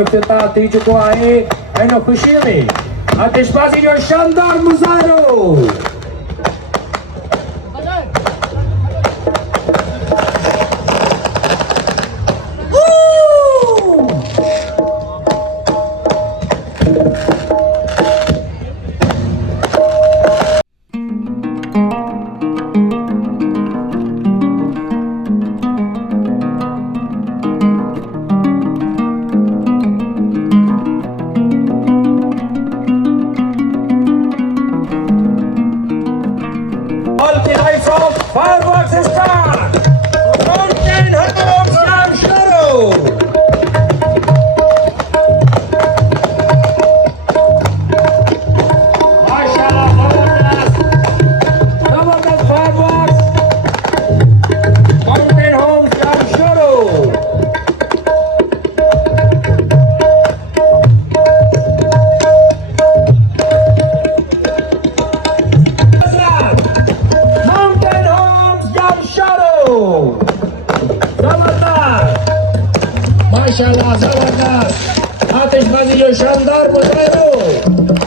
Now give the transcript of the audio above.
افتتاح تیجو کو आहे اینو खुशी में आतिशबाजी जो शानदार मुजाहरो fireworks start! Mountain Homes Jam Shuru! MashaAllah, Zabardast fireworks! Mountain Homes Jam Shuru! माशाल्लाह जबरदस्त आतिशबाजी जो शानदार मुजाहरो